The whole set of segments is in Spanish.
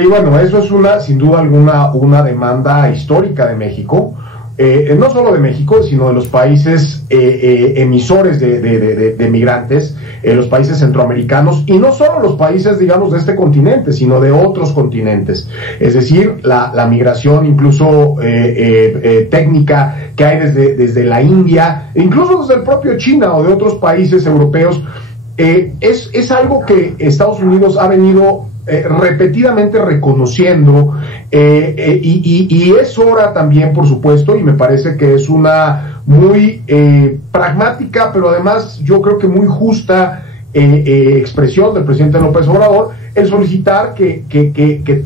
Y bueno, eso es sin duda alguna, una demanda histórica de México, no solo de México, sino de los países emisores de migrantes, los países centroamericanos, y no solo los países, digamos, de este continente, sino de otros continentes. Es decir, la migración incluso técnica que hay desde la India, incluso desde el propio China o de otros países europeos, es algo que Estados Unidos ha venido repetidamente reconociendo, y es hora también, por supuesto, y me parece que es una muy pragmática, pero además yo creo que muy justa expresión del presidente López Obrador, el solicitar que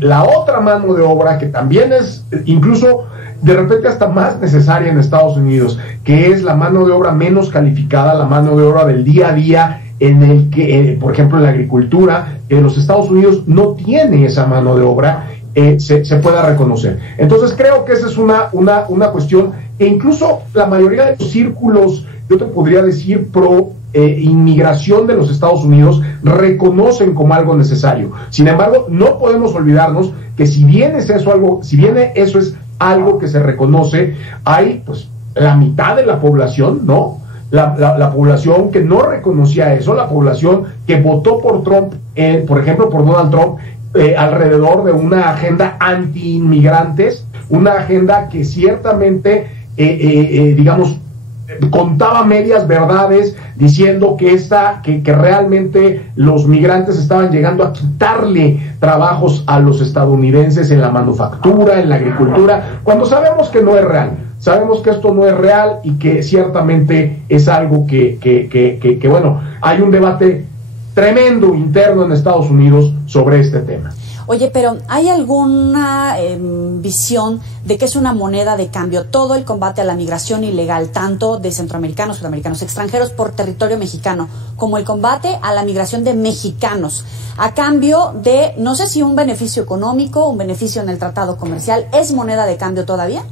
la otra mano de obra, que también es incluso de repente hasta más necesaria en Estados Unidos, que es la mano de obra menos calificada, la mano de obra del día a día, en el que, por ejemplo, en la agricultura, en los Estados Unidos no tiene esa mano de obra, se pueda reconocer. Entonces creo que esa es una cuestión que incluso la mayoría de los círculos, yo te podría decir, pro inmigración de los Estados Unidos, reconocen como algo necesario. Sin embargo, no podemos olvidarnos que si bien eso es algo que se reconoce, hay pues la mitad de la población, ¿no? La población que no reconocía eso, la población que votó por Trump, por ejemplo, por Donald Trump, alrededor de una agenda anti-inmigrantes, una agenda que ciertamente, digamos, contaba medias verdades, diciendo que realmente los migrantes estaban llegando a quitarle trabajos a los estadounidenses en la manufactura, en la agricultura, cuando sabemos que no es real. Sabemos que esto no es real y que ciertamente es algo que bueno, hay un debate tremendo interno en Estados Unidos sobre este tema. Oye, pero ¿hay alguna visión de que es una moneda de cambio todo el combate a la migración ilegal, tanto de centroamericanos, sudamericanos, extranjeros por territorio mexicano, como el combate a la migración de mexicanos, a cambio de, no sé si un beneficio económico, un beneficio en el tratado comercial, ¿es moneda de cambio todavía?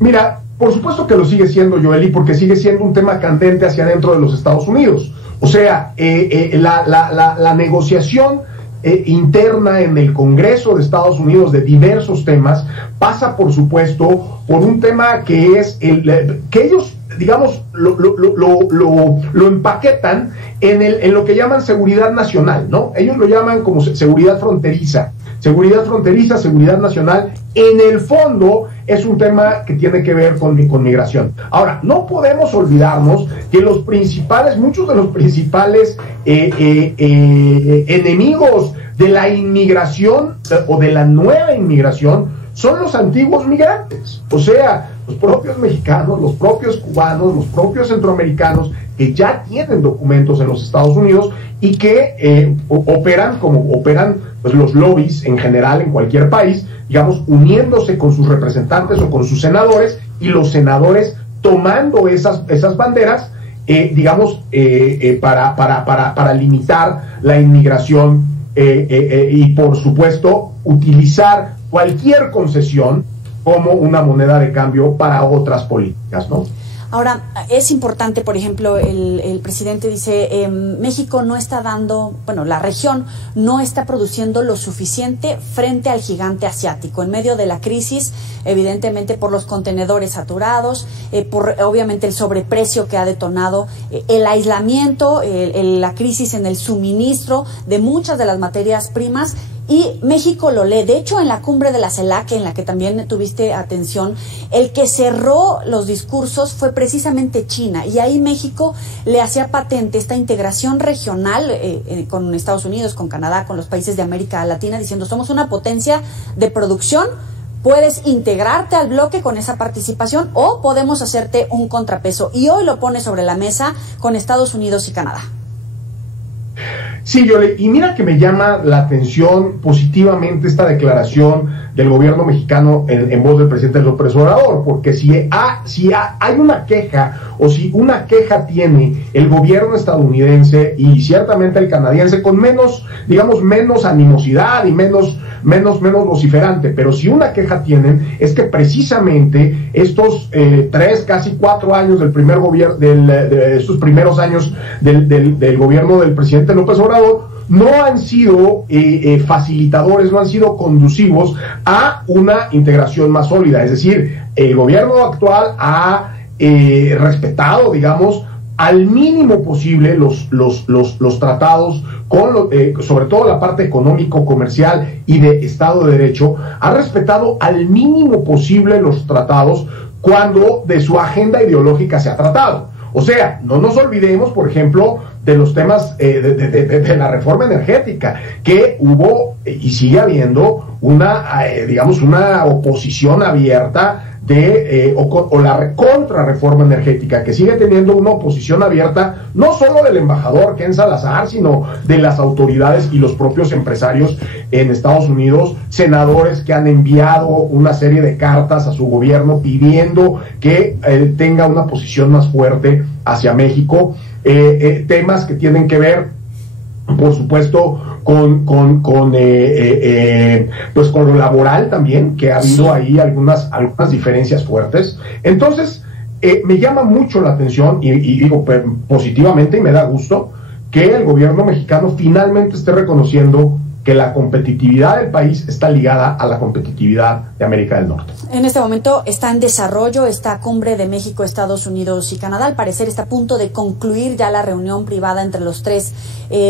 Mira, por supuesto que lo sigue siendo, Joely, porque sigue siendo un tema candente hacia adentro de los Estados Unidos. O sea, la negociación interna en el Congreso de Estados Unidos de diversos temas pasa, por supuesto, por un tema que es que ellos, digamos, lo empaquetan en lo que llaman seguridad nacional, ¿no? Ellos lo llaman como seguridad fronteriza, seguridad nacional. En el fondo es un tema que tiene que ver con migración. Ahora, no podemos olvidarnos que muchos de los principales enemigos de la inmigración o de la nueva inmigración son los antiguos migrantes, o sea, los propios mexicanos, los propios cubanos, los propios centroamericanos que ya tienen documentos en los Estados Unidos y que operan pues, los lobbies en general en cualquier país, digamos, uniéndose con sus representantes o con sus senadores, y los senadores tomando esas banderas, digamos, para limitar la inmigración y, por supuesto, utilizar cualquier concesión como una moneda de cambio para otras políticas, ¿no? Ahora, es importante, por ejemplo, el presidente dice, México no está la región no está produciendo lo suficiente frente al gigante asiático, en medio de la crisis, evidentemente por los contenedores saturados, por obviamente el sobreprecio que ha detonado, el aislamiento, la crisis en el suministro de muchas de las materias primas. Y México lo lee. De hecho, en la cumbre de la CELAC, en la que también tuviste atención, el que cerró los discursos fue precisamente China. Y ahí México le hacía patente esta integración regional con Estados Unidos, con Canadá, con los países de América Latina, diciendo, somos una potencia de producción, puedes integrarte al bloque con esa participación o podemos hacerte un contrapeso. Y hoy lo pone sobre la mesa con Estados Unidos y Canadá. Sí, y mira que me llama la atención positivamente esta declaración del gobierno mexicano en voz del presidente López Obrador, porque si hay una queja, o si una queja tiene el gobierno estadounidense y ciertamente el canadiense, con menos animosidad y menos vociferante, pero si una queja tienen es que precisamente estos 3, casi 4 años del primer gobierno, de estos primeros años del gobierno del presidente López Obrador, no han sido facilitadores, no han sido conducivos a una integración más sólida. Es decir, el gobierno actual ha respetado, digamos, al mínimo posible los tratados, sobre todo la parte económico, comercial y de Estado de Derecho, ha respetado al mínimo posible los tratados cuando de su agenda ideológica se ha tratado. O sea, no nos olvidemos, por ejemplo, de los temas de la reforma energética, que hubo y sigue habiendo digamos, una oposición abierta o la contrarreforma energética, que sigue teniendo una oposición abierta, no solo del embajador Ken Salazar, sino de las autoridades y los propios empresarios en Estados Unidos, senadores que han enviado una serie de cartas a su gobierno pidiendo que tenga una posición más fuerte hacia México, temas que tienen que ver, por supuesto, con lo laboral también, que ha habido ahí algunas diferencias fuertes. Entonces, me llama mucho la atención y digo positivamente, y me da gusto que el gobierno mexicano finalmente esté reconociendo que la competitividad del país está ligada a la competitividad de América del Norte. En este momento está en desarrollo esta cumbre de México, Estados Unidos y Canadá. Al parecer está a punto de concluir ya la reunión privada entre los tres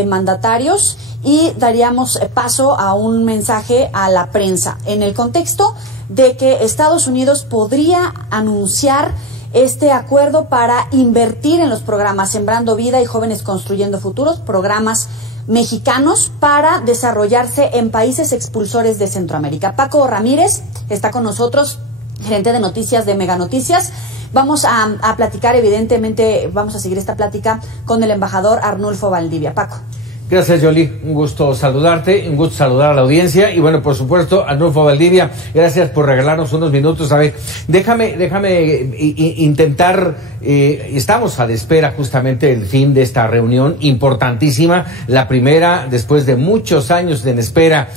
mandatarios, y daríamos paso a un mensaje a la prensa en el contexto de que Estados Unidos podría anunciar este acuerdo para invertir en los programas Sembrando Vida y Jóvenes Construyendo Futuros, programas mexicanos para desarrollarse en países expulsores de Centroamérica. Paco Ramírez está con nosotros, gerente de noticias de Mega Noticias. Vamos a platicar, evidentemente, vamos a seguir esta plática con el embajador Arnulfo Valdivia. Paco. Gracias, Yoli. Un gusto saludarte, un gusto saludar a la audiencia. Y bueno, por supuesto, Arnulfo Valdivia, gracias por regalarnos unos minutos. A ver, déjame intentar, estamos a la espera justamente del fin de esta reunión importantísima, la primera después de muchos años en espera,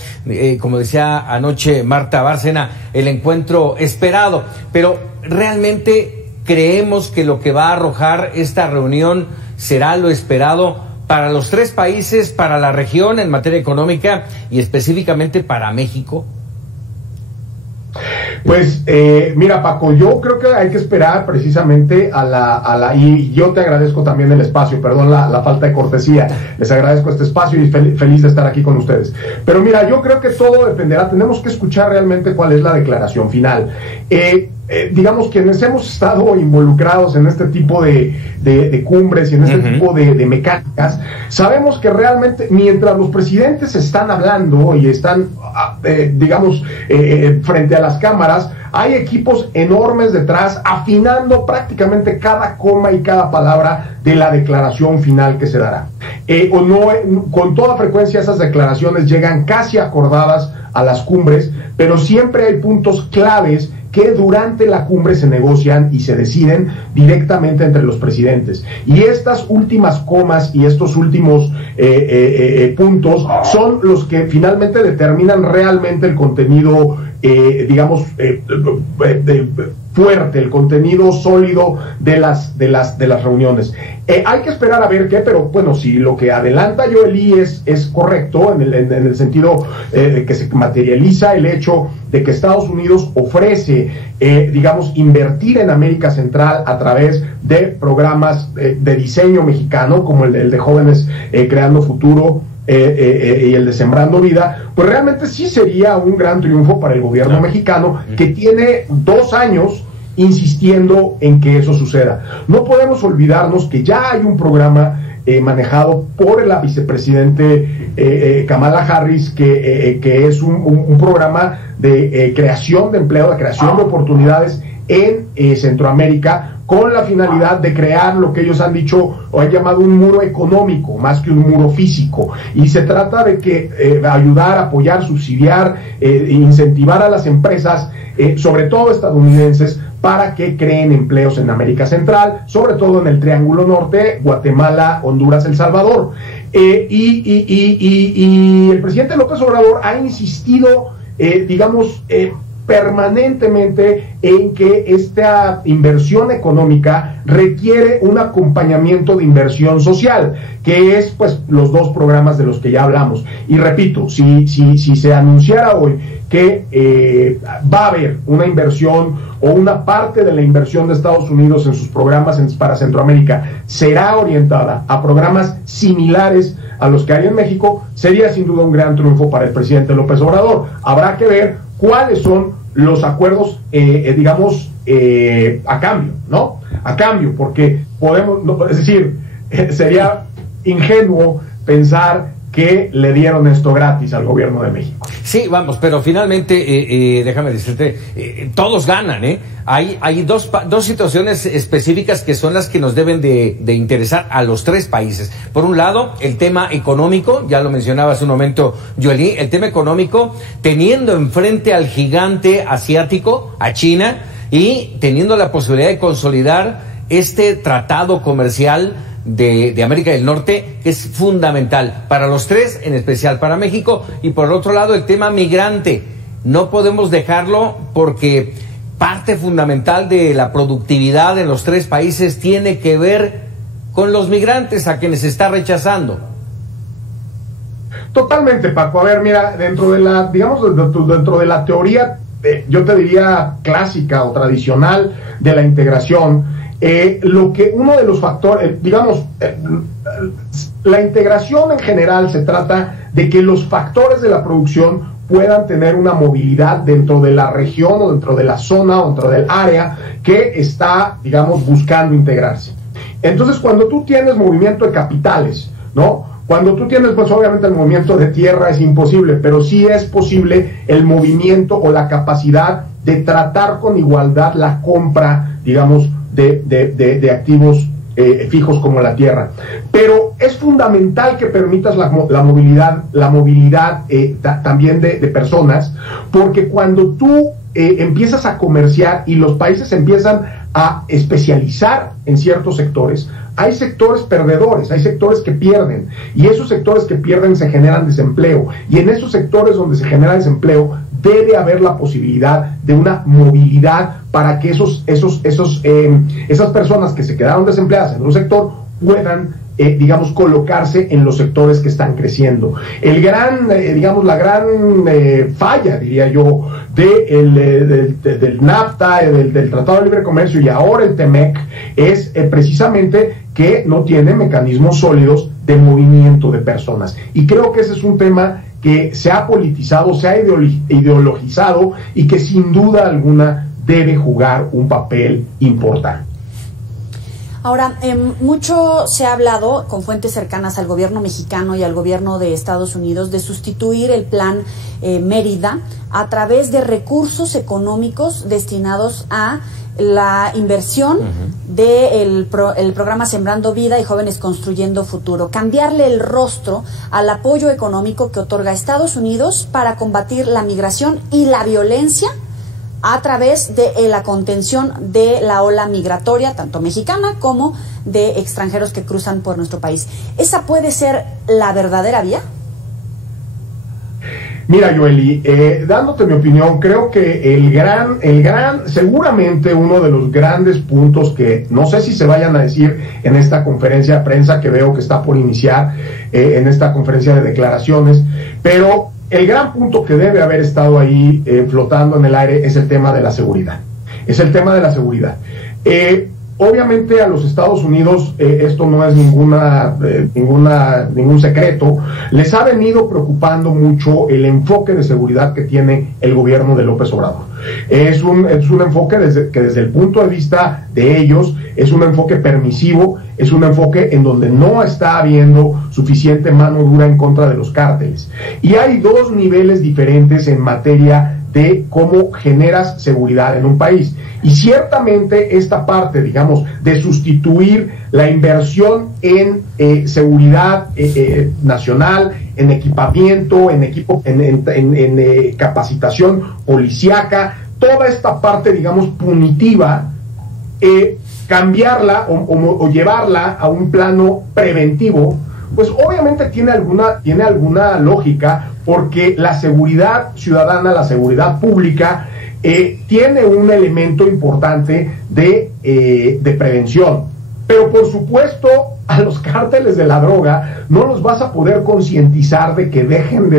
como decía anoche Marta Bárcena, el encuentro esperado. Pero realmente creemos que lo que va a arrojar esta reunión será lo esperado para los tres países, para la región en materia económica y específicamente para México. Pues mira, Paco, yo creo que hay que esperar precisamente y yo te agradezco también el espacio, perdón la falta de cortesía, les agradezco este espacio y feliz de estar aquí con ustedes. Pero mira, yo creo que todo dependerá, tenemos que escuchar realmente cuál es la declaración final. Digamos, quienes hemos estado involucrados en este tipo de cumbres y en este tipo de mecánicas, sabemos que realmente mientras los presidentes están hablando y están, digamos, frente a las cámaras, hay equipos enormes detrás afinando prácticamente cada coma y cada palabra de la declaración final que se dará. Con toda frecuencia esas declaraciones llegan casi acordadas a las cumbres, pero siempre hay puntos claves que durante la cumbre se negocian y se deciden directamente entre los presidentes. Y estas últimas comas y estos últimos puntos son los que finalmente determinan realmente el contenido, digamos, fuerte, el contenido sólido de las reuniones. Hay que esperar a ver qué, pero bueno, si lo que adelanta Joely es correcto, en el sentido que se materializa el hecho de que Estados Unidos ofrece, digamos, invertir en América Central a través de programas de diseño mexicano, como el de Jóvenes Creando Futuro, y el de Sembrando Vida, pues realmente sí sería un gran triunfo para el gobierno mexicano, que tiene 2 años insistiendo en que eso suceda. No podemos olvidarnos que ya hay un programa manejado por la vicepresidente Kamala Harris, que es un programa de creación de empleo, de creación de oportunidades en Centroamérica, con la finalidad de crear lo que ellos han dicho o han llamado un muro económico, más que un muro físico. Y se trata de que ayudar, apoyar, subsidiar, incentivar a las empresas, sobre todo estadounidenses, para que creen empleos en América Central, sobre todo en el Triángulo Norte, Guatemala, Honduras, El Salvador. Y el presidente López Obrador ha insistido, digamos, permanentemente en que esta inversión económica requiere un acompañamiento de inversión social, que es pues los dos programas de los que ya hablamos. Y repito, si se anunciara hoy que va a haber una inversión o una parte de la inversión de Estados Unidos en sus programas para Centroamérica será orientada a programas similares a los que hay en México, sería sin duda un gran triunfo para el presidente López Obrador. Habrá que ver cuáles son los acuerdos, a cambio, ¿no? A cambio, porque podemos, es decir, sería ingenuo pensar que le dieron esto gratis al gobierno de México. Sí, vamos, pero finalmente, déjame decirte, todos ganan, ¿eh? Hay dos situaciones específicas que son las que nos deben de interesar a los tres países. Por un lado, el tema económico, ya lo mencionaba hace un momento Joely, el tema económico, teniendo enfrente al gigante asiático, a China, y teniendo la posibilidad de consolidar este tratado comercial de América del Norte, que es fundamental para los tres, en especial para México. Y por el otro lado, el tema migrante, no podemos dejarlo porque parte fundamental de la productividad en los tres países tiene que ver con los migrantes a quienes se está rechazando. Totalmente, Paco. A ver, mira, dentro de la, digamos, dentro de la teoría, yo te diría clásica o tradicional de la integración, lo que uno de los factores, la integración en general se trata de que los factores de la producción puedan tener una movilidad dentro de la región o dentro de la zona o dentro del área que está, digamos, buscando integrarse. Entonces, cuando tú tienes movimiento de capitales, ¿no? Cuando tú tienes, pues obviamente el movimiento de tierra es imposible, pero sí es posible el movimiento o la capacidad de tratar con igualdad la compra, digamos, de activos fijos como la tierra. Pero es fundamental que permitas la movilidad también de personas, porque cuando tú empiezas a comerciar y los países empiezan a especializar en ciertos sectores, hay sectores perdedores, hay sectores que pierden, y esos sectores que pierden se generan desempleo, y en esos sectores donde se genera desempleo debe haber la posibilidad de una movilidad para que esas personas que se quedaron desempleadas en un sector puedan colocarse en los sectores que están creciendo. La gran falla, diría yo, del NAFTA, del Tratado de Libre Comercio y ahora el TEMEC, es precisamente que no tiene mecanismos sólidos de movimiento de personas. Y creo que ese es un tema que se ha politizado, se ha ideologizado y que sin duda alguna debe jugar un papel importante. Ahora, mucho se ha hablado con fuentes cercanas al gobierno mexicano y al gobierno de Estados Unidos de sustituir el plan Mérida a través de recursos económicos destinados a la inversión del programa Sembrando Vida y Jóvenes Construyendo Futuro, cambiarle el rostro al apoyo económico que otorga Estados Unidos para combatir la migración y la violencia a través de la contención de la ola migratoria, tanto mexicana como de extranjeros que cruzan por nuestro país. ¿Esa puede ser la verdadera vía? Mira, Joely, dándote mi opinión, creo que seguramente uno de los grandes puntos que no sé si se vayan a decir en esta conferencia de prensa que veo que está por iniciar, en esta conferencia de declaraciones, pero el gran punto que debe haber estado ahí flotando en el aire es el tema de la seguridad. Es el tema de la seguridad. Obviamente a los Estados Unidos, esto no es ningún secreto, les ha venido preocupando mucho el enfoque de seguridad que tiene el gobierno de López Obrador. Es un enfoque que desde el punto de vista de ellos es un enfoque permisivo, es un enfoque en donde no está habiendo suficiente mano dura en contra de los cárteles. Y hay dos niveles diferentes en materia de cómo generas seguridad en un país. Y ciertamente esta parte, digamos, de sustituir la inversión en seguridad nacional, en equipamiento, en capacitación policíaca, toda esta parte, digamos, punitiva, cambiarla o llevarla a un plano preventivo, pues obviamente tiene alguna lógica, porque la seguridad ciudadana, la seguridad pública, tiene un elemento importante de prevención. Pero por supuesto, a los cárteles de la droga no los vas a poder concientizar de que dejen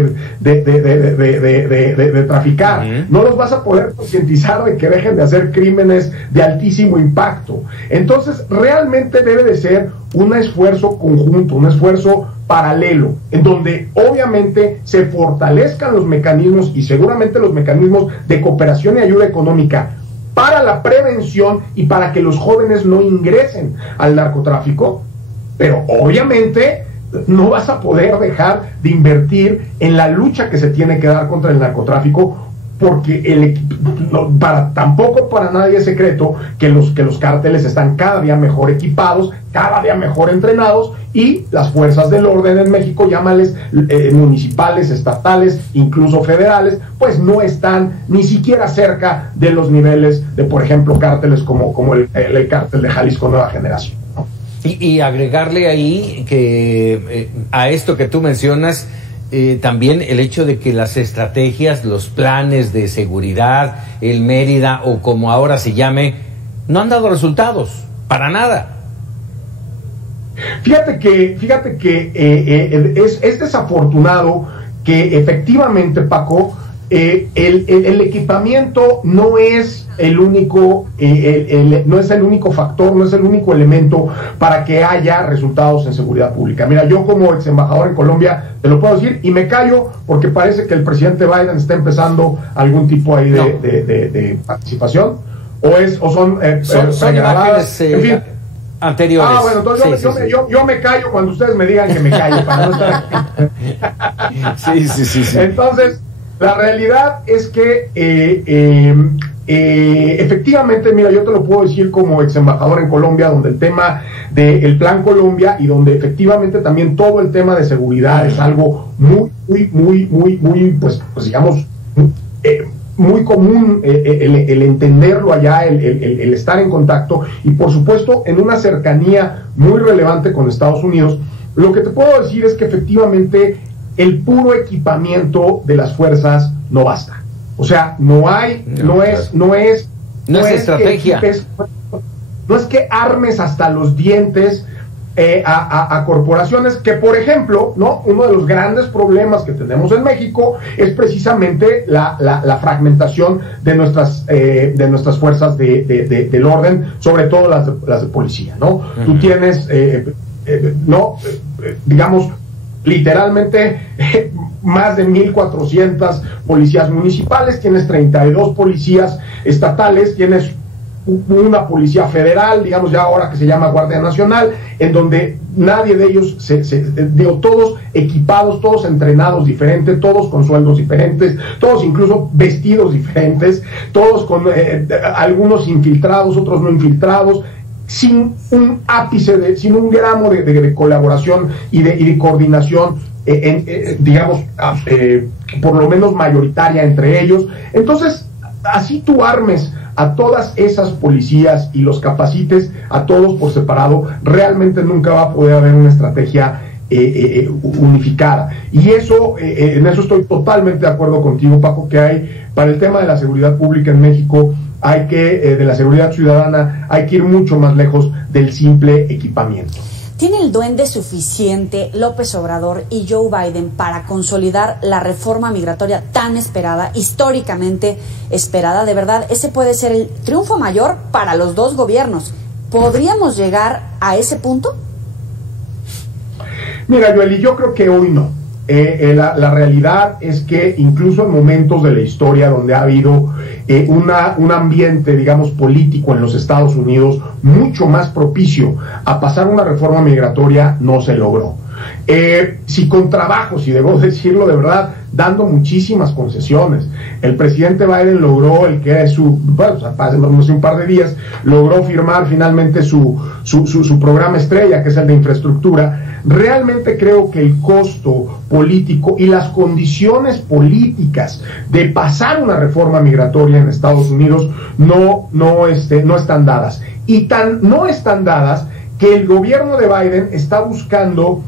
de traficar. No los vas a poder concientizar de que dejen de hacer crímenes de altísimo impacto. Entonces, realmente debe de ser un esfuerzo conjunto, un esfuerzo paralelo, en donde obviamente se fortalezcan los mecanismos y seguramente los mecanismos de cooperación y ayuda económica para la prevención y para que los jóvenes no ingresen al narcotráfico, pero obviamente no vas a poder dejar de invertir en la lucha que se tiene que dar contra el narcotráfico, porque tampoco para nadie es secreto que los cárteles están cada día mejor equipados, cada día mejor entrenados, y las fuerzas del orden en México, llámales municipales, estatales, incluso federales, pues no están ni siquiera cerca de los niveles de, por ejemplo, cárteles como el cártel de Jalisco Nueva Generación, ¿no? Y agregarle ahí que a esto que tú mencionas, también el hecho de que las estrategias, los planes de seguridad, el Mérida o como ahora se llame, no han dado resultados, para nada. Fíjate que es desafortunado que efectivamente, Paco, el equipamiento no es el único factor, no es el único elemento para que haya resultados en seguridad pública. Mira, yo como ex embajador en Colombia te lo puedo decir y me callo porque parece que el presidente Biden está empezando algún tipo ahí de participación, o son imágenes, en fin, anteriores. Ah, bueno, entonces yo me callo cuando ustedes me digan que me calle para no estar aquí. Sí. Entonces, la realidad es que efectivamente, mira, yo te lo puedo decir como ex embajador en Colombia, donde el tema del Plan Colombia y donde efectivamente también todo el tema de seguridad es algo muy, pues digamos, muy común el entenderlo allá, el estar en contacto y por supuesto en una cercanía muy relevante con Estados Unidos. Lo que te puedo decir es que efectivamente el puro equipamiento de las fuerzas no basta. O sea, no es estrategia. No es que armes hasta los dientes a corporaciones que, por ejemplo, ¿no? Uno de los grandes problemas que tenemos en México es precisamente la fragmentación de nuestras fuerzas del orden, sobre todo las de policía, ¿no? Tú tienes, digamos, literalmente más de 1,400 policías municipales, tienes 32 policías estatales, tienes una policía federal, digamos ya ahora que se llama Guardia Nacional, en donde nadie de ellos todos equipados, todos entrenados diferentes, todos con sueldos diferentes, todos incluso vestidos diferentes, todos con algunos infiltrados, otros no infiltrados, sin un ápice, sin un gramo de colaboración y de coordinación, digamos, por lo menos mayoritaria entre ellos. Entonces, así tú armes a todas esas policías y los capacites a todos por separado, realmente nunca va a poder haber una estrategia unificada. Y eso, en eso estoy totalmente de acuerdo contigo, Paco, que hay para el tema de la seguridad pública en México, de la seguridad ciudadana, hay que ir mucho más lejos del simple equipamiento. ¿Tiene el duende suficiente López Obrador y Joe Biden para consolidar la reforma migratoria tan esperada, históricamente esperada? De verdad, ese puede ser el triunfo mayor para los dos gobiernos. ¿Podríamos llegar a ese punto? Mira, Joely, yo creo que hoy no. La realidad es que incluso en momentos de la historia donde ha habido un ambiente, digamos, político en los Estados Unidos mucho más propicio a pasar una reforma migratoria, no se logró. Sí, con trabajo, si debo decirlo de verdad, dando muchísimas concesiones. El presidente Biden logró hace un par de días, logró firmar finalmente su programa estrella, que es el de infraestructura. Realmente creo que el costo político y las condiciones políticas de pasar una reforma migratoria en Estados Unidos no están dadas. Y no están dadas que el gobierno de Biden está buscando,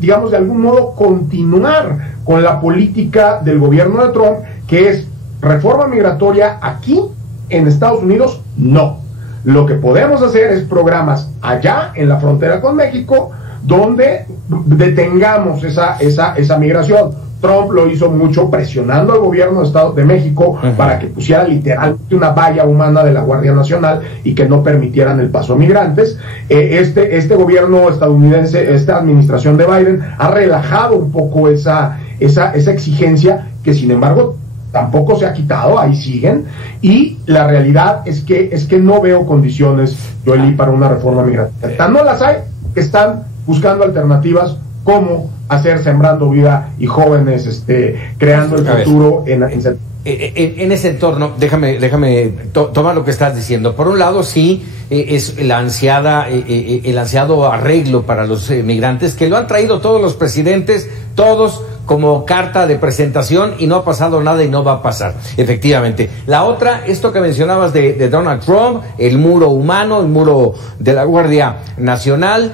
digamos, de algún modo continuar con la política del gobierno de Trump, que es reforma migratoria aquí en Estados Unidos, no. Lo que podemos hacer es programas allá en la frontera con México donde detengamos esa migración. Trump lo hizo mucho presionando al gobierno de México para que pusiera literalmente una valla humana de la Guardia Nacional y que no permitieran el paso a migrantes. Este gobierno estadounidense, esta administración de Biden, ha relajado un poco esa exigencia, que sin embargo tampoco se ha quitado, ahí siguen, y la realidad es que no veo condiciones, Joely, para una reforma migratoria. No las hay, que están buscando alternativas como hacer Sembrando Vida y jóvenes creando el futuro en ese entorno. Déjame tomar lo que estás diciendo. Por un lado, sí, es el ansiado arreglo para los migrantes, que lo han traído todos los presidentes, todos como carta de presentación, y no ha pasado nada y no va a pasar, efectivamente. La otra, esto que mencionabas de Donald Trump, el muro humano, el muro de la Guardia Nacional.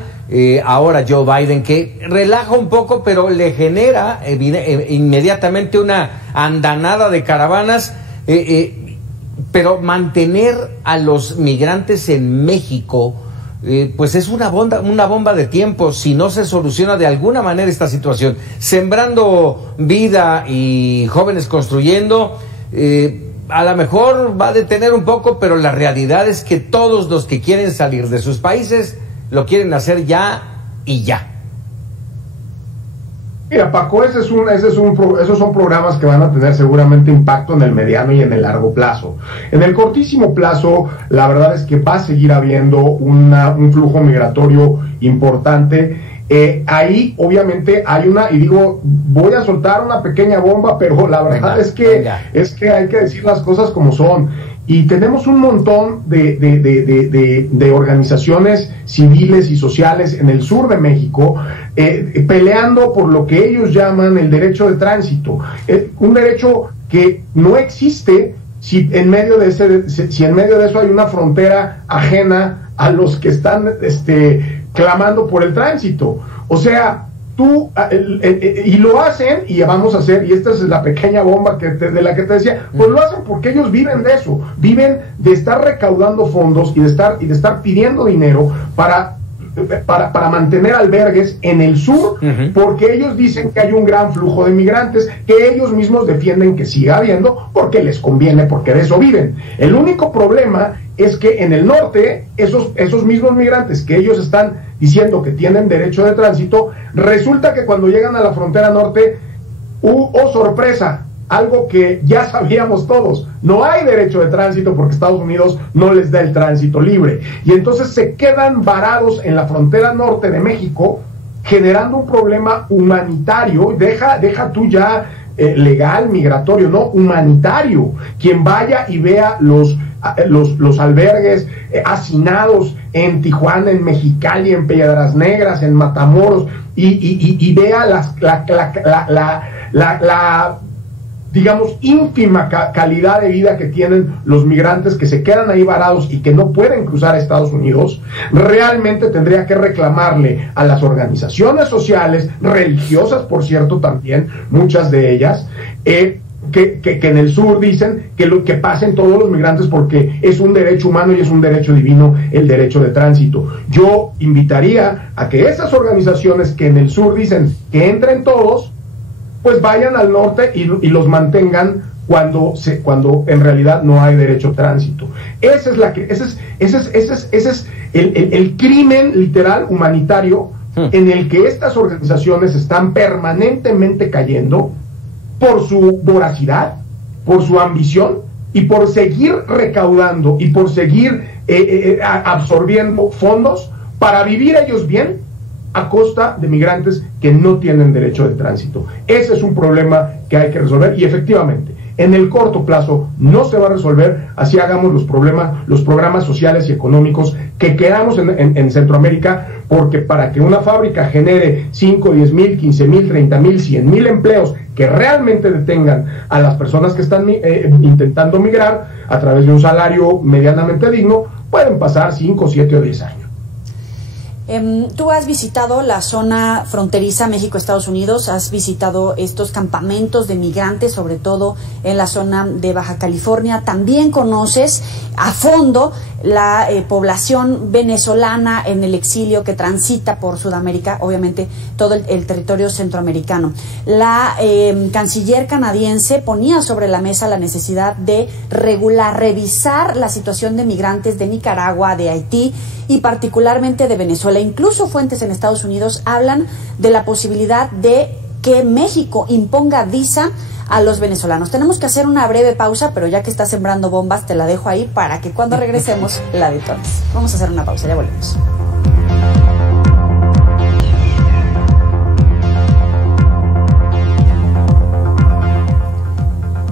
Ahora Joe Biden, que relaja un poco, pero le genera inmediatamente una andanada de caravanas, pero mantener a los migrantes en México, pues es una bomba de tiempo si no se soluciona de alguna manera esta situación. Sembrando Vida y Jóvenes Construyendo, a lo mejor va a detener un poco, pero la realidad es que todos los que quieren salir de sus países lo quieren hacer ya y ya. Mira, Paco, esos son programas que van a tener seguramente impacto en el mediano y en el largo plazo. En el cortísimo plazo, la verdad es que va a seguir habiendo un flujo migratorio importante. Ahí obviamente hay voy a soltar una pequeña bomba, pero la verdad es que hay que decir las cosas como son. Y tenemos un montón de organizaciones civiles y sociales en el sur de México peleando por lo que ellos llaman el derecho de tránsito, un derecho que no existe si en medio de eso hay una frontera ajena a los que están clamando por el tránsito. O sea, y lo hacen, y vamos a hacer, y esta es la pequeña bomba de la que te decía, pues lo hacen porque ellos viven de eso, viven de estar recaudando fondos y de estar pidiendo dinero para mantener albergues en el sur, porque ellos dicen que hay un gran flujo de migrantes que ellos mismos defienden que siga habiendo porque les conviene, porque de eso viven. El único problema es que en el norte, esos mismos migrantes que ellos están diciendo que tienen derecho de tránsito, resulta que cuando llegan a la frontera norte, oh sorpresa, algo que ya sabíamos todos, no hay derecho de tránsito porque Estados Unidos no les da el tránsito libre, y entonces se quedan varados en la frontera norte de México, generando un problema humanitario. Deja tú ya legal, migratorio, no, humanitario. Quien vaya y vea los albergues hacinados en Tijuana, en Mexicali, en Piedras Negras, en Matamoros, y vea la digamos, ínfima calidad de vida que tienen los migrantes que se quedan ahí varados y que no pueden cruzar a Estados Unidos, realmente tendría que reclamarle a las organizaciones sociales, religiosas, por cierto, también, muchas de ellas, que en el sur dicen que pasen todos los migrantes porque es un derecho humano y es un derecho divino el derecho de tránsito. Yo invitaría a que esas organizaciones que en el sur dicen que entren todos, pues vayan al norte y los mantengan cuando en realidad no hay derecho a tránsito. Ese es el crimen literal humanitario en el que estas organizaciones están permanentemente cayendo por su voracidad, por su ambición y por seguir recaudando y por seguir absorbiendo fondos para vivir ellos bien a costa de migrantes que no tienen derecho de tránsito. Ese es un problema que hay que resolver, y efectivamente en el corto plazo no se va a resolver así hagamos los programas sociales y económicos que queramos en Centroamérica, porque para que una fábrica genere 5, 10 mil, 15 mil, 30 mil, 100 mil empleos que realmente detengan a las personas que están intentando migrar a través de un salario medianamente digno, pueden pasar 5, 7 o 10 años. Tú has visitado la zona fronteriza México-Estados Unidos, has visitado estos campamentos de migrantes, sobre todo en la zona de Baja California. También conoces a fondo la población venezolana en el exilio que transita por Sudamérica, obviamente todo el territorio centroamericano. La canciller canadiense ponía sobre la mesa la necesidad de revisar la situación de migrantes de Nicaragua, de Haití y particularmente de Venezuela. Incluso fuentes en Estados Unidos hablan de la posibilidad de que México imponga visa a los venezolanos. Tenemos que hacer una breve pausa, pero ya que está sembrando bombas, te la dejo ahí para que cuando regresemos la detones. Vamos a hacer una pausa, ya volvemos.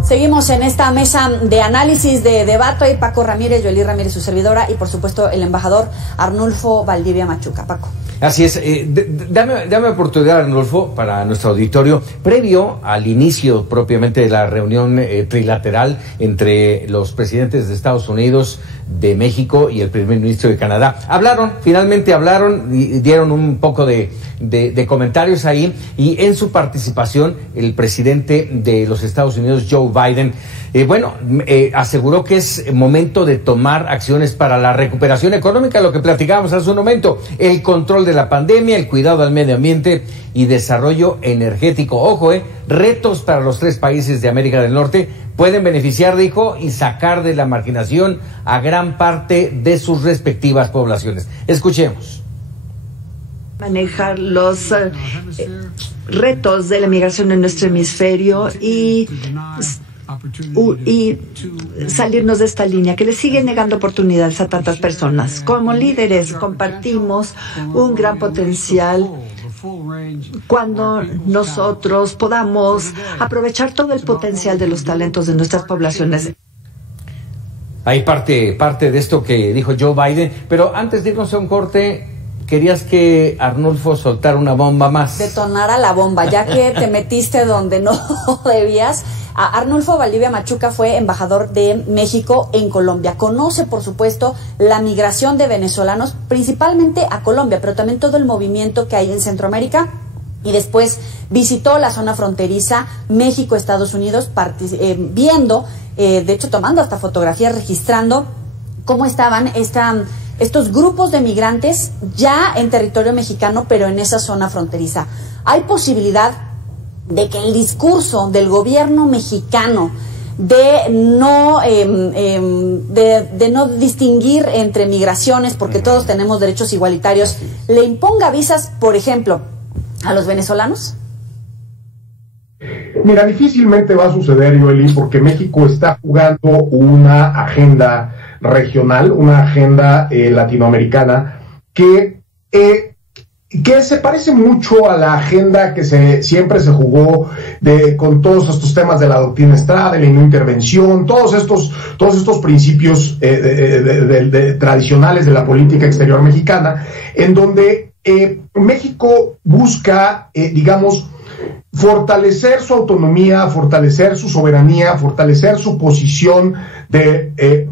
Seguimos en esta mesa de análisis, de debate. Hoy Paco Ramírez, Joely Ramírez, su servidora, y por supuesto el embajador Arnulfo Valdivia Machuca. Paco. Así es. Dame oportunidad, Arnulfo, para nuestro auditorio, previo al inicio propiamente de la reunión trilateral entre los presidentes de Estados Unidos, de México y el primer ministro de Canadá. Finalmente hablaron y dieron un poco de comentarios ahí, y en su participación el presidente de los Estados Unidos, Joe Biden, aseguró que es momento de tomar acciones para la recuperación económica, lo que platicábamos hace un momento, el control de la pandemia, el cuidado al medio ambiente y desarrollo energético. Ojo, retos para los 3 países de América del Norte pueden beneficiar, dijo, y sacar de la marginación a gran parte de sus respectivas poblaciones. Escuchemos. Manejar los retos de la migración en nuestro hemisferio y salirnos de esta línea que le sigue negando oportunidades a tantas personas. Como líderes compartimos un gran potencial cuando nosotros podamos aprovechar todo el potencial de los talentos de nuestras poblaciones. Hay parte de esto que dijo Joe Biden, pero antes de irnos a un corte, querías que Arnulfo soltara una bomba más. Detonara la bomba, ya que te metiste donde no debías. Arnulfo Valdivia Machuca fue embajador de México en Colombia. Conoce, por supuesto, la migración de venezolanos, principalmente a Colombia, pero también todo el movimiento que hay en Centroamérica. Y después visitó la zona fronteriza México-Estados Unidos, viendo, de hecho tomando hasta fotografías, registrando cómo estaban estos grupos de migrantes ya en territorio mexicano, pero en esa zona fronteriza. Hay posibilidad de que el discurso del gobierno mexicano de no distinguir entre migraciones, porque todos tenemos derechos igualitarios, le imponga visas, por ejemplo, a los venezolanos? Mira, difícilmente va a suceder, Joely, porque México está jugando una agenda regional, una agenda latinoamericana que se parece mucho a la agenda que siempre se jugó con todos estos temas de la doctrina Estrada, de la no intervención, todos estos principios tradicionales de la política exterior mexicana, en donde México busca, fortalecer su autonomía, fortalecer su soberanía, fortalecer su posición de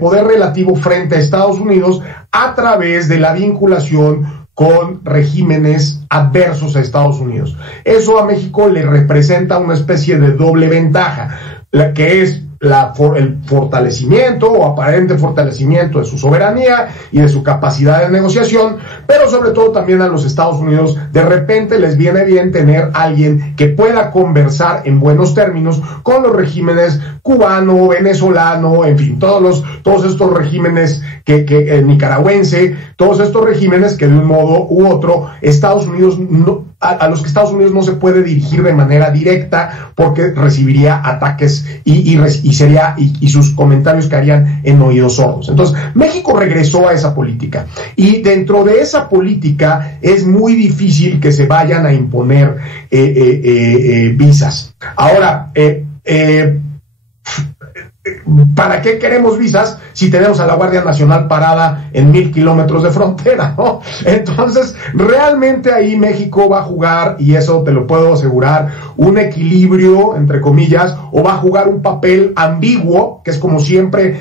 poder relativo frente a Estados Unidos a través de la vinculación con regímenes adversos a Estados Unidos. Eso a México le representa una especie de doble ventaja, la que es el fortalecimiento o aparente fortalecimiento de su soberanía y de su capacidad de negociación, pero sobre todo también a los Estados Unidos de repente les viene bien tener alguien que pueda conversar en buenos términos con los regímenes cubano, venezolano, en fin, todos estos regímenes que nicaragüense, todos estos regímenes que de un modo u otro Estados Unidos a los que Estados Unidos no se puede dirigir de manera directa porque recibiría ataques y sus comentarios caerían en oídos sordos. Entonces, México regresó a esa política y dentro de esa política es muy difícil que se vayan a imponer visas. Ahora, ¿para qué queremos visas si tenemos a la Guardia Nacional parada en 1000 kilómetros de frontera, ¿no? Entonces, realmente ahí México va a jugar, y eso te lo puedo asegurar, un equilibrio, entre comillas, o va a jugar un papel ambiguo, que es como siempre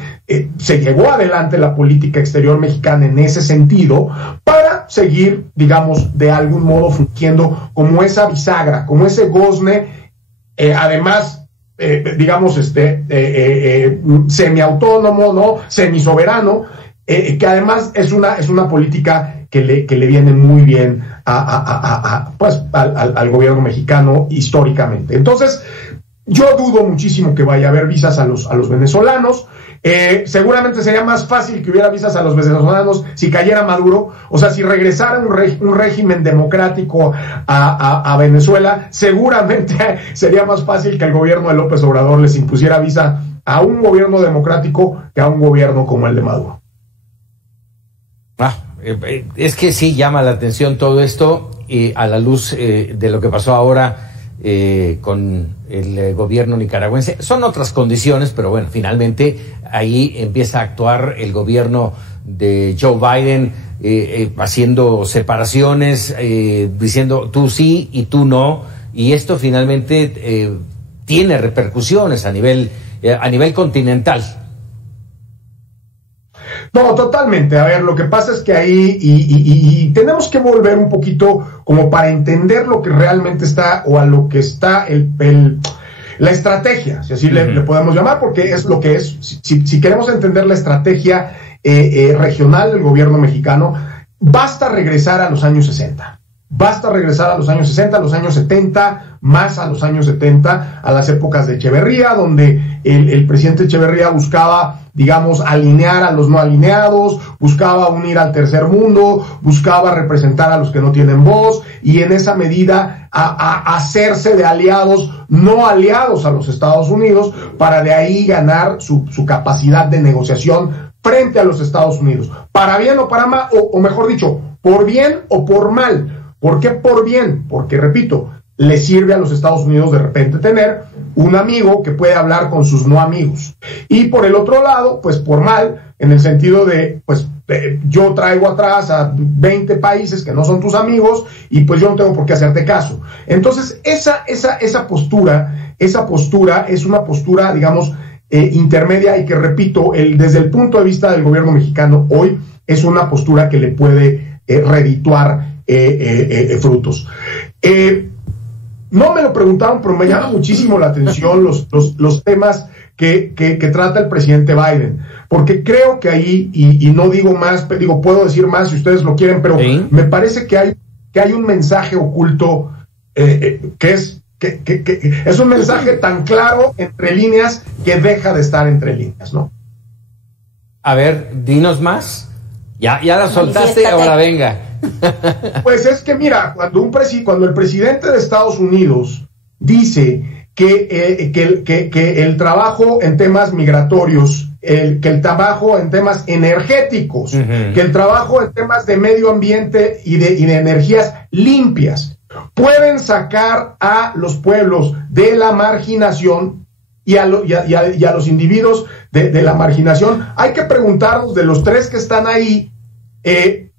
se llevó adelante la política exterior mexicana en ese sentido, para seguir, digamos, de algún modo fungiendo como esa bisagra, como ese gozne, además, digamos, semiautónomo, ¿no? Semisoberano, que además es una política que le viene muy bien al gobierno mexicano históricamente. Entonces, yo dudo muchísimo que vaya a haber visas a los venezolanos. Seguramente sería más fácil que hubiera visas a los venezolanos si cayera Maduro, o sea, si regresara un régimen democrático a Venezuela, seguramente sería más fácil que el gobierno de López Obrador les impusiera visa a un gobierno democrático que a un gobierno como el de Maduro. Es que sí llama la atención todo esto, a la luz de lo que pasó ahora con el gobierno nicaragüense. Son otras condiciones, pero bueno, finalmente ahí empieza a actuar el gobierno de Joe Biden, haciendo separaciones, diciendo tú sí y tú no, y esto finalmente tiene repercusiones a nivel continental. No, totalmente. A ver, lo que pasa es que ahí, y tenemos que volver un poquito como para entender lo que realmente está, o a lo que está la estrategia, si así le podemos llamar, porque es lo que es. Si queremos entender la estrategia regional del gobierno mexicano, basta regresar a los años 60. Basta regresar a los años 60, a los años 70, más a los años 70, a las épocas de Echeverría, donde el presidente Echeverría buscaba, digamos, alinear a los no alineados, buscaba unir al tercer mundo, buscaba representar a los que no tienen voz, y en esa medida a hacerse de aliados no aliados a los Estados Unidos, para de ahí ganar su capacidad de negociación frente a los Estados Unidos, para bien o para mal, o mejor dicho, por bien o por mal. ¿Por qué por bien? Porque, repito, le sirve a los Estados Unidos de repente tener un amigo que puede hablar con sus no amigos. Y por el otro lado, pues por mal, en el sentido de, pues yo traigo atrás a 20 países que no son tus amigos y pues yo no tengo por qué hacerte caso. Entonces, esa postura es una postura, digamos, intermedia, y que, repito, desde el punto de vista del gobierno mexicano hoy, es una postura que le puede redituar frutos. No me lo preguntaron, pero me llama muchísimo la atención los temas que trata el presidente Biden, porque creo que ahí, y no digo más, puedo decir más si ustedes lo quieren, pero ¿sí? Me parece que hay un mensaje oculto que es un mensaje tan claro entre líneas que deja de estar entre líneas, ¿no? A ver, dinos más. Ya la soltaste, ahora venga. Pues es que mira, cuando el presidente de Estados Unidos dice que el trabajo en temas migratorios, que el trabajo en temas energéticos, que el trabajo en temas de medio ambiente y de energías limpias pueden sacar a los pueblos de la marginación y a los individuos de la marginación, hay que preguntarnos, de los tres que están ahí, ¿qué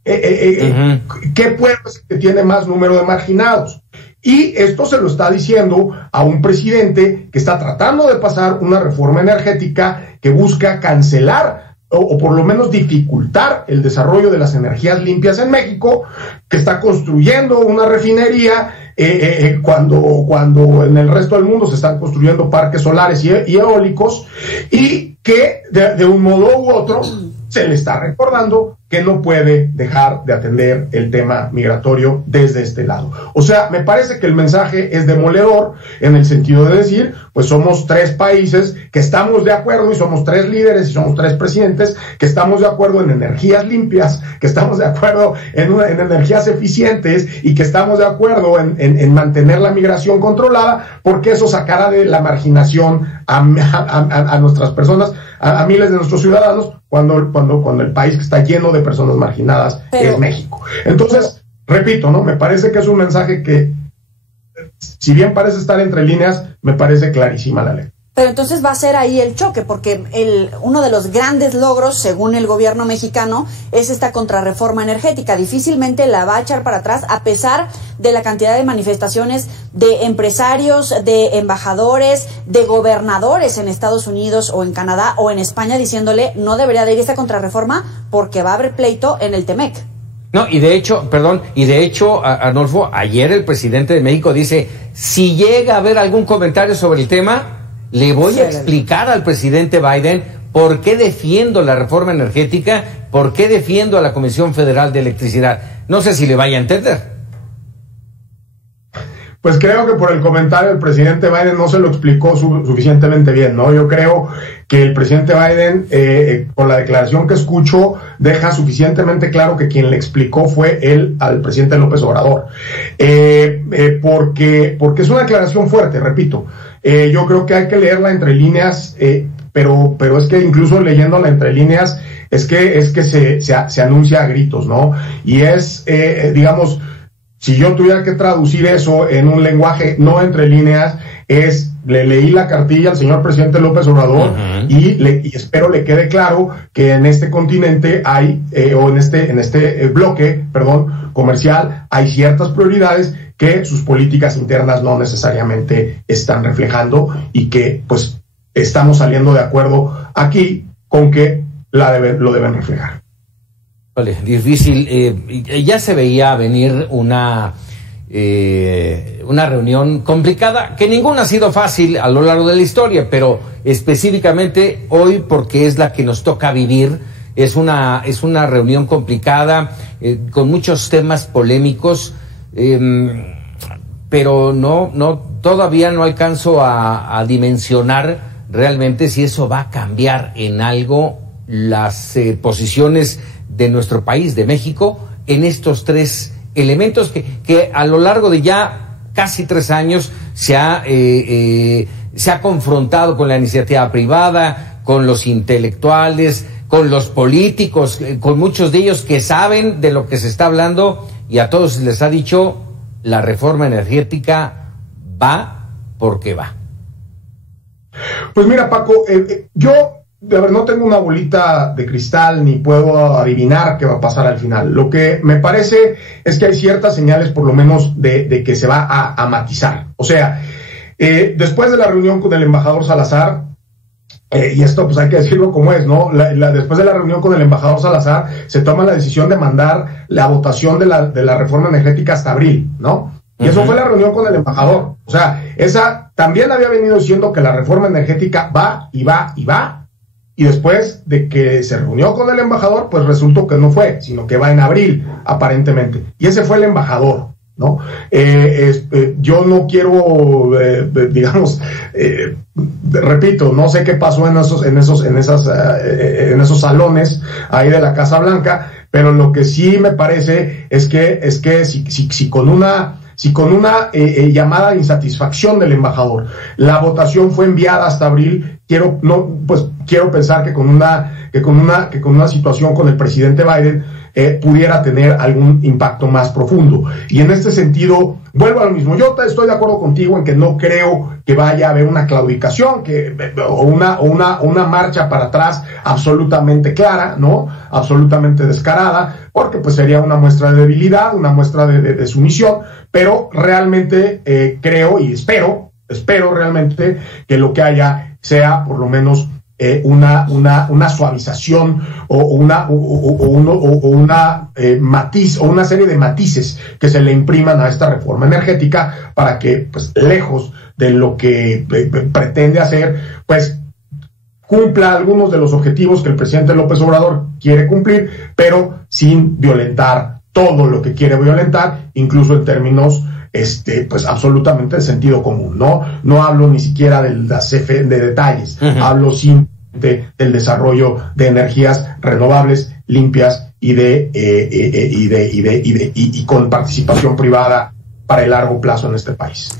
pueblo es el que tiene más número de marginados? Y esto se lo está diciendo a un presidente que está tratando de pasar una reforma energética que busca cancelar o por lo menos dificultar el desarrollo de las energías limpias en México, que está construyendo una refinería cuando en el resto del mundo se están construyendo parques solares y eólicos, y que de un modo u otro se le está recordando que no puede dejar de atender el tema migratorio desde este lado. O sea, me parece que el mensaje es demoledor, en el sentido de decir, pues somos tres países que estamos de acuerdo, y somos tres líderes y somos tres presidentes que estamos de acuerdo en energías limpias, que estamos de acuerdo en energías eficientes, y que estamos de acuerdo en mantener la migración controlada, porque eso sacará de la marginación a nuestras personas, a miles de nuestros ciudadanos, cuando el país que está lleno de personas marginadas es México. Entonces, repito, ¿no? Me parece que es un mensaje que, si bien parece estar entre líneas, me parece clarísima la ley. Pero entonces va a ser ahí el choque, porque uno de los grandes logros, según el gobierno mexicano, es esta contrarreforma energética. Difícilmente la va a echar para atrás, a pesar de la cantidad de manifestaciones de empresarios, de embajadores, de gobernadores en Estados Unidos o en Canadá o en España diciéndole no debería de ir esta contrarreforma porque va a haber pleito en el TEMEC. No, y de hecho, Arnulfo, ayer el presidente de México dice, si llega a haber algún comentario sobre el tema, le voy a explicar al presidente Biden por qué defiendo la reforma energética, por qué defiendo a la Comisión Federal de Electricidad. No sé si le vaya a entender. Pues creo que por el comentario del presidente Biden no se lo explicó suficientemente bien, ¿no? Yo creo que el presidente Biden, por la declaración que escucho, deja suficientemente claro que quien le explicó fue él al presidente López Obrador. Porque es una declaración fuerte, repito. Yo creo que hay que leerla entre líneas, pero es que incluso leyéndola entre líneas, es que se anuncia a gritos, ¿no? Y digamos, si yo tuviera que traducir eso en un lenguaje no entre líneas, le leí la cartilla al señor presidente López Obrador y espero le quede claro que en este continente hay, o en este bloque, comercial, hay ciertas prioridades que sus políticas internas no necesariamente están reflejando y que pues estamos saliendo de acuerdo aquí con que lo deben reflejar. Vale, difícil. Ya se veía venir una reunión complicada, que ninguna ha sido fácil a lo largo de la historia, pero específicamente hoy, porque es la que nos toca vivir, es una reunión complicada, con muchos temas polémicos, pero todavía no alcanzo a dimensionar realmente si eso va a cambiar en algo las posiciones de nuestro país, de México, en estos tres elementos que a lo largo de ya casi 3 años se ha confrontado con la iniciativa privada, con los intelectuales, con los políticos, con muchos de ellos que saben de lo que se está hablando, y a todos les ha dicho la reforma energética va porque va. Pues mira, Paco, yo no tengo una bolita de cristal ni puedo adivinar qué va a pasar al final. Lo que me parece es que hay ciertas señales, por lo menos, de que se va a matizar. O sea, después de la reunión con el embajador Salazar, y esto pues hay que decirlo como es, ¿no? Después de la reunión con el embajador Salazar, se toma la decisión de mandar la votación de la reforma energética hasta abril, ¿no? Y eso fue la reunión con el embajador. O sea, esa también había venido diciendo que la reforma energética va y va y va. Y después de que se reunió con el embajador, pues resultó que no fue, sino que va en abril, aparentemente. Y ese fue el embajador, ¿no? Yo no quiero, repito, no sé qué pasó en esos salones ahí de la Casa Blanca, pero lo que sí me parece es que si con una llamada de insatisfacción del embajador la votación fue enviada hasta abril, quiero pensar que con una situación con el presidente Biden pudiera tener algún impacto más profundo. Y en este sentido, vuelvo a lo mismo. Yo estoy de acuerdo contigo en que no creo que vaya a haber una claudicación o una marcha para atrás absolutamente clara, ¿no? Absolutamente descarada, porque pues sería una muestra de debilidad, una muestra de sumisión, pero realmente creo y espero realmente que lo que haya sea por lo menos una suavización o una matiz o una serie de matices que se le impriman a esta reforma energética para que, pues, lejos de lo que pretende hacer, pues cumpla algunos de los objetivos que el presidente López Obrador quiere cumplir, pero sin violentar todo lo que quiere violentar, incluso en términos pues absolutamente de sentido común, no hablo ni siquiera de detalles, hablo simplemente del desarrollo de energías renovables, limpias y con participación privada para el largo plazo en este país.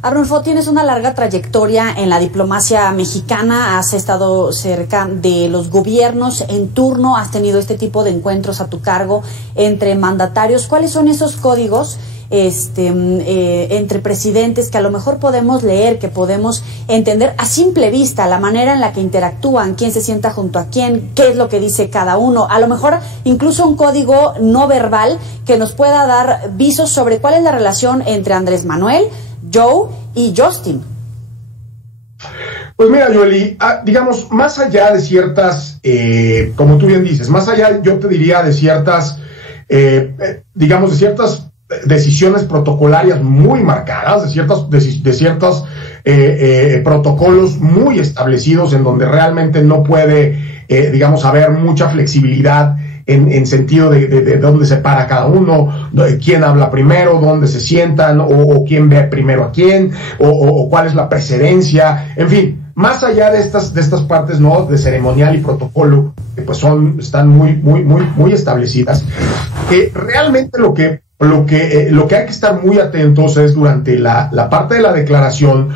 Arnulfo, tienes una larga trayectoria en la diplomacia mexicana, has estado cerca de los gobiernos en turno, has tenido este tipo de encuentros a tu cargo entre mandatarios. ¿Cuáles son esos códigos entre presidentes, que a lo mejor podemos leer, que podemos entender a simple vista la manera en la que interactúan, quién se sienta junto a quién, qué es lo que dice cada uno, a lo mejor incluso un código no verbal que nos pueda dar visos sobre cuál es la relación entre Andrés Manuel, Joe y Justin. Pues mira, Joely, digamos, más allá de ciertas, como tú bien dices, más allá, yo te diría, de ciertas, digamos, de ciertas decisiones protocolarias muy marcadas, de ciertos protocolos muy establecidos en donde realmente no puede, digamos, haber mucha flexibilidad en sentido de dónde se para cada uno, quién habla primero, dónde se sientan, o quién ve primero a quién, o cuál es la precedencia, en fin, más allá de estas partes, ¿no?, de ceremonial y protocolo, que pues están muy establecidas, realmente lo que hay que estar muy atentos es durante la parte de la declaración,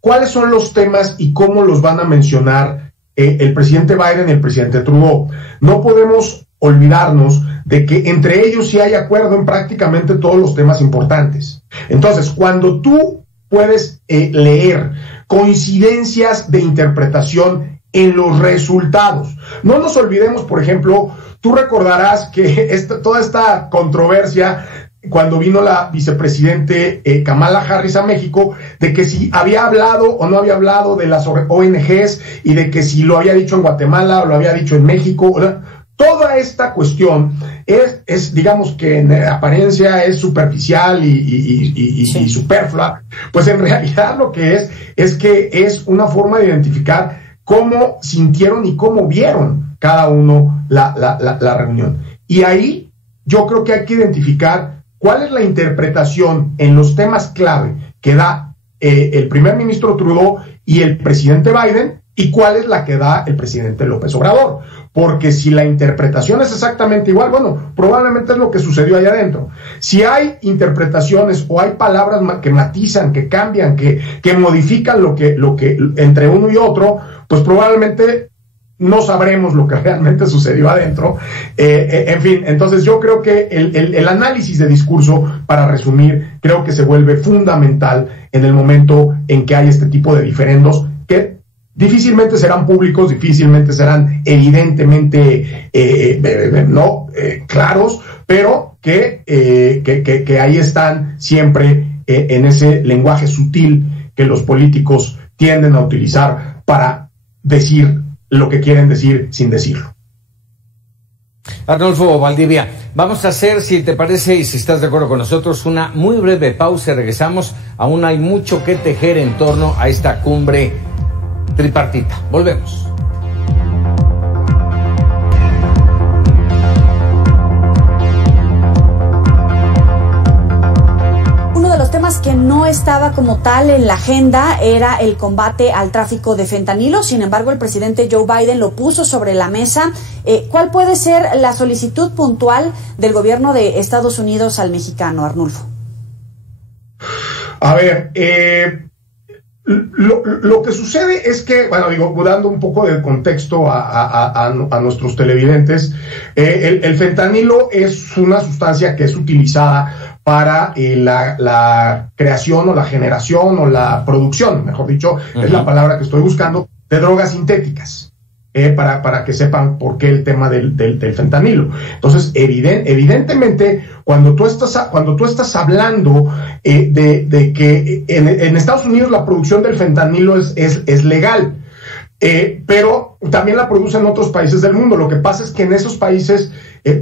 cuáles son los temas y cómo los van a mencionar el presidente Biden y el presidente Trudeau. No podemos olvidarnos de que entre ellos sí hay acuerdo en prácticamente todos los temas importantes. Entonces, cuando tú puedes leer coincidencias de interpretación en los resultados, no nos olvidemos, por ejemplo, tú recordarás que toda esta controversia cuando vino la vicepresidente Kamala Harris a México, de que si había hablado o no había hablado de las ONGs, y de que si lo había dicho en Guatemala o lo había dicho en México, ¿verdad? Toda esta cuestión es digamos que en apariencia es superficial y superflua, pues en realidad lo que es que es una forma de identificar cómo sintieron y cómo vieron cada uno la reunión. Y ahí yo creo que hay que identificar cuál es la interpretación en los temas clave que da el primer ministro Trudeau y el presidente Biden, y cuál es la que da el presidente López Obrador. Porque si la interpretación es exactamente igual, bueno, probablemente es lo que sucedió allá adentro. Si hay interpretaciones o hay palabras que matizan, que cambian, que modifican lo que entre uno y otro, pues probablemente no sabremos lo que realmente sucedió adentro. En fin, entonces yo creo que el análisis de discurso, para resumir, creo que se vuelve fundamental en el momento en que hay este tipo de diferendos que difícilmente serán públicos, difícilmente serán evidentemente claros, pero que ahí están siempre en ese lenguaje sutil que los políticos tienden a utilizar para decir lo que quieren decir sin decirlo. Arnulfo Valdivia, vamos a hacer, si te parece y si estás de acuerdo con nosotros, una muy breve pausa y regresamos. Aún hay mucho que tejer en torno a esta cumbre tripartita. Volvemos. Que no estaba como tal en la agenda era el combate al tráfico de fentanilo. Sin embargo, el presidente Joe Biden lo puso sobre la mesa. ¿Cuál puede ser la solicitud puntual del gobierno de Estados Unidos al mexicano, Arnulfo? A ver, lo que sucede es que, bueno, dando un poco de contexto a nuestros televidentes, el fentanilo es una sustancia que es utilizada para la creación o la generación o la producción, mejor dicho, es la palabra que estoy buscando, de drogas sintéticas, para que sepan por qué el tema del fentanilo. Entonces, evidentemente, cuando tú estás hablando de que en Estados Unidos la producción del fentanilo es legal, pero también la producen en otros países del mundo. Lo que pasa es que en esos países,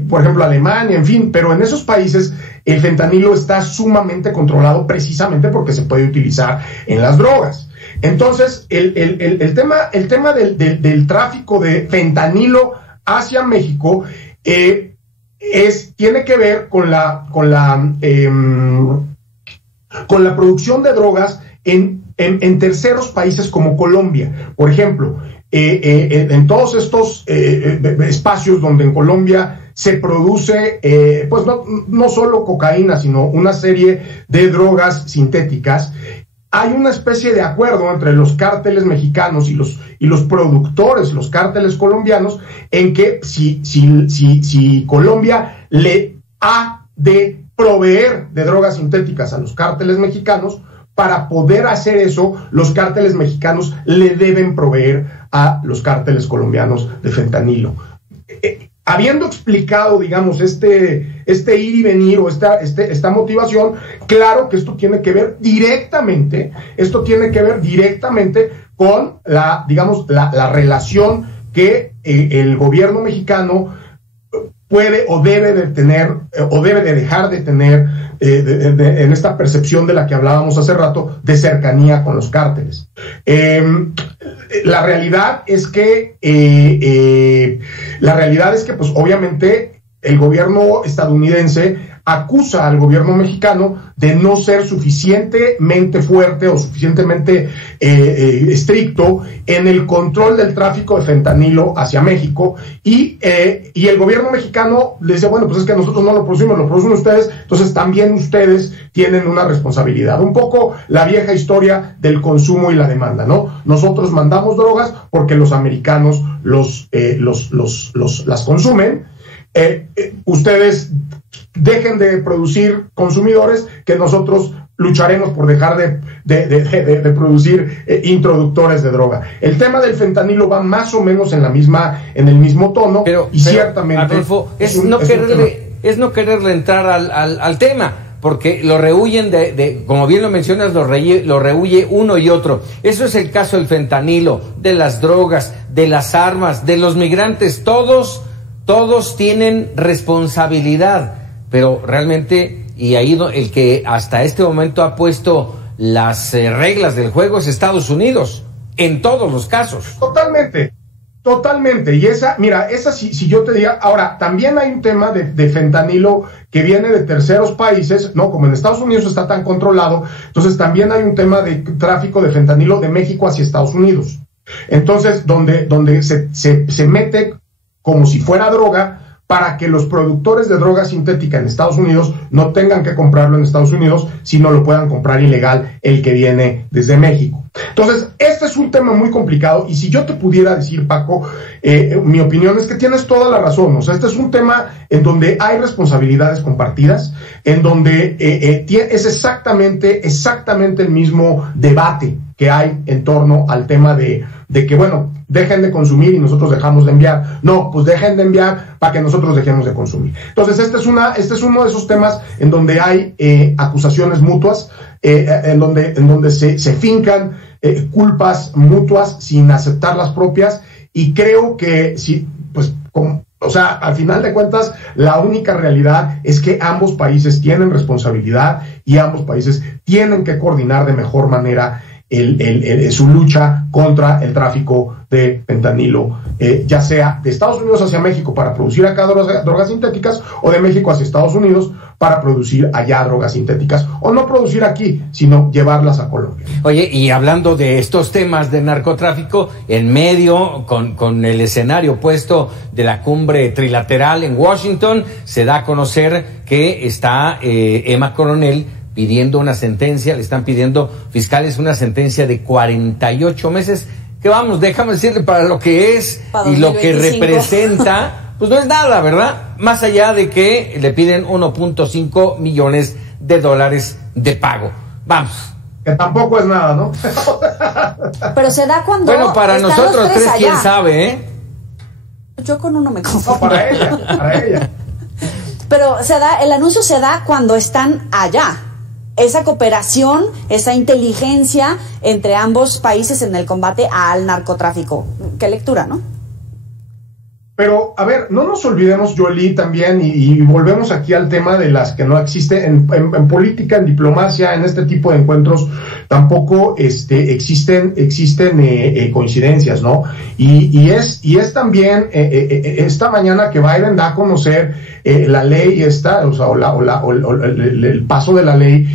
por ejemplo Alemania, en fin, pero en esos países el fentanilo está sumamente controlado precisamente porque se puede utilizar en las drogas. Entonces, el tema del tráfico de fentanilo hacia México tiene que ver con la producción de drogas en terceros países como Colombia. Por ejemplo, en todos estos espacios donde en Colombia se produce, pues no solo cocaína, sino una serie de drogas sintéticas, hay una especie de acuerdo entre los cárteles mexicanos y los productores, los cárteles colombianos, en que si Colombia le ha de proveer de drogas sintéticas a los cárteles mexicanos. Para poder hacer eso, los cárteles mexicanos le deben proveer a los cárteles colombianos de fentanilo. Habiendo explicado, digamos, este ir y venir o esta motivación, claro que esto tiene que ver directamente con la relación que el gobierno mexicano puede o debe de tener o debe de dejar de tener en esta percepción de la que hablábamos hace rato de cercanía con los cárteles. La realidad es que pues obviamente el gobierno estadounidense acusa al gobierno mexicano de no ser suficientemente fuerte o suficientemente estricto en el control del tráfico de fentanilo hacia México y el gobierno mexicano le dice, bueno, pues es que nosotros no lo producen ustedes, entonces también ustedes tienen una responsabilidad. Un poco la vieja historia del consumo y la demanda, ¿no? Nosotros mandamos drogas porque los americanos las consumen. Ustedes dejen de producir consumidores, que nosotros lucharemos por dejar de producir introductores de droga. El tema del fentanilo va más o menos en el mismo tono, pero ciertamente Adolfo, es no quererle entrar al tema, porque lo rehuyen como bien lo mencionas, lo rehuye uno y otro. Eso es el caso del fentanilo, de las drogas, de las armas, de los migrantes. Todos tienen responsabilidad, pero realmente, y ahí el que hasta este momento ha puesto las reglas del juego es Estados Unidos, en todos los casos. Totalmente, y esa si yo te diga, ahora, también hay un tema de fentanilo que viene de terceros países, ¿no? Como en Estados Unidos está tan controlado, entonces también hay un tema de tráfico de fentanilo de México hacia Estados Unidos. Entonces, donde se mete como si fuera droga, para que los productores de droga sintética en Estados Unidos no tengan que comprarlo en Estados Unidos, sino lo puedan comprar ilegal el que viene desde México. Entonces, este es un tema muy complicado, y si yo te pudiera decir, Paco, mi opinión es que tienes toda la razón. O sea, este es un tema en donde hay responsabilidades compartidas, en donde es exactamente el mismo debate que hay en torno al tema de que, bueno, dejen de consumir y nosotros dejamos de enviar. No, pues dejen de enviar para que nosotros dejemos de consumir. Entonces, este es uno de esos temas en donde hay acusaciones mutuas, en donde se fincan culpas mutuas sin aceptar las propias, y creo que sí, pues, al final de cuentas, la única realidad es que ambos países tienen responsabilidad y ambos países tienen que coordinar de mejor manera su lucha contra el tráfico de fentanilo, ya sea de Estados Unidos hacia México para producir acá drogas sintéticas, o de México hacia Estados Unidos para producir allá drogas sintéticas, o no producir aquí, sino llevarlas a Colombia. Oye, y hablando de estos temas de narcotráfico, en medio, con el escenario puesto de la cumbre trilateral en Washington, se da a conocer que está Emma Coronel pidiendo una sentencia, le están pidiendo fiscales una sentencia de 48 meses, que vamos, déjame decirle, para lo que es y lo que representa, pues no es nada, ¿verdad? Más allá de que le piden 1.5 millones de dólares de pago. Vamos. Que tampoco es nada, ¿no? Pero se da cuando... Bueno, para nosotros tres, quién sabe, ¿eh? Yo con uno me conformo. No, para ella. Pero el anuncio se da cuando están allá. Esa cooperación, esa inteligencia entre ambos países en el combate al narcotráfico. Qué lectura, ¿no? Pero, a ver, no nos olvidemos, Joely, también, y volvemos aquí al tema de las que no existen en política, en diplomacia, en este tipo de encuentros, tampoco existen coincidencias, ¿no? Y es también esta mañana que Biden da a conocer la ley esta, el paso de la ley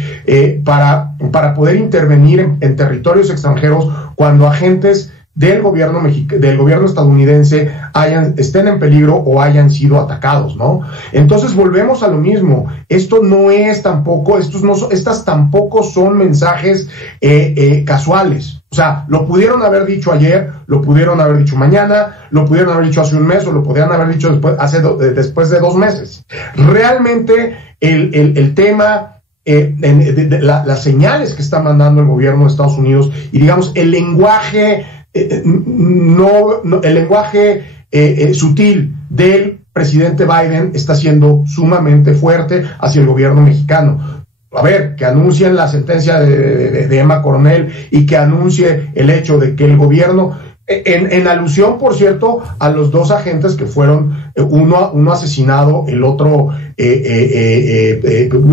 para poder intervenir en territorios extranjeros cuando agentes del gobierno estadounidense estén en peligro o hayan sido atacados, ¿no? Entonces volvemos a lo mismo. Estas tampoco son mensajes casuales. O sea, lo pudieron haber dicho ayer, lo pudieron haber dicho mañana, lo pudieron haber dicho hace un mes, o lo pudieron haber dicho después de 2 meses. Realmente el tema, las señales que está mandando el gobierno de Estados Unidos y, digamos, el lenguaje, el lenguaje sutil del presidente Biden está siendo sumamente fuerte hacia el gobierno mexicano. A ver, que anuncien la sentencia de Emma Coronel y que anuncie el hecho de que el gobierno, en alusión, por cierto, a los dos agentes que fueron, uno asesinado, el otro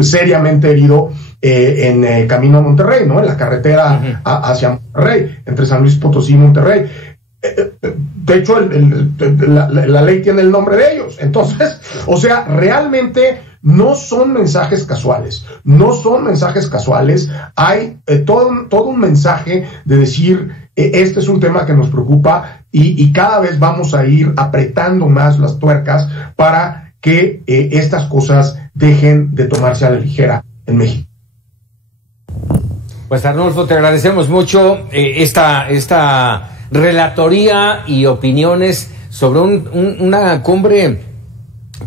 seriamente herido en camino a Monterrey, ¿no? En la carretera hacia Monterrey, entre San Luis Potosí y Monterrey. De hecho, la ley tiene el nombre de ellos. Entonces, o sea, realmente no son mensajes casuales, hay todo un mensaje de decir, este es un tema que nos preocupa y cada vez vamos a ir apretando más las tuercas para que estas cosas dejen de tomarse a la ligera en México. Pues Arnulfo, te agradecemos mucho esta relatoría y opiniones sobre una cumbre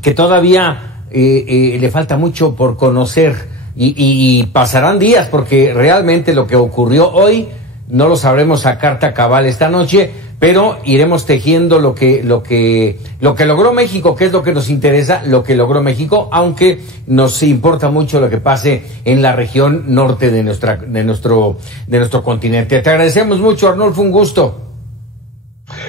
que todavía le falta mucho por conocer y pasarán días, porque realmente lo que ocurrió hoy no lo sabremos a carta cabal esta noche, pero iremos tejiendo lo que logró México, que es lo que nos interesa, lo que logró México, aunque nos importa mucho lo que pase en la región norte de nuestro continente. Te agradecemos mucho, Arnulfo, un gusto.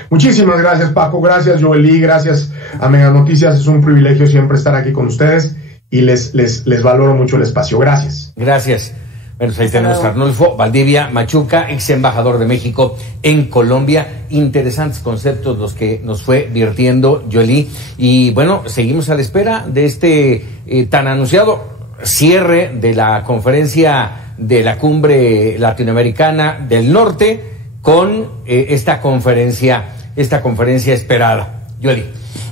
Muchísimas gracias, Paco, gracias, Joely, gracias a Mega Noticias, es un privilegio siempre estar aquí con ustedes y les valoro mucho el espacio. Gracias. Gracias. Bueno, pues ahí tenemos a Arnulfo Valdivia Machuca, ex embajador de México en Colombia. Interesantes conceptos los que nos fue virtiendo Joely. Y bueno, seguimos a la espera de este tan anunciado cierre de la conferencia de la Cumbre Latinoamericana del Norte con esta conferencia esperada. Joely.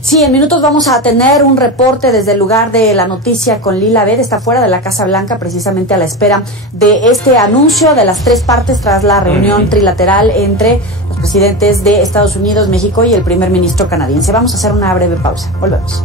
Sí, en minutos vamos a tener un reporte desde el lugar de la noticia con Lila Abed. Está fuera de la Casa Blanca precisamente a la espera de este anuncio de las tres partes tras la reunión trilateral entre los presidentes de Estados Unidos, México y el primer ministro canadiense. Vamos a hacer una breve pausa. Volvemos.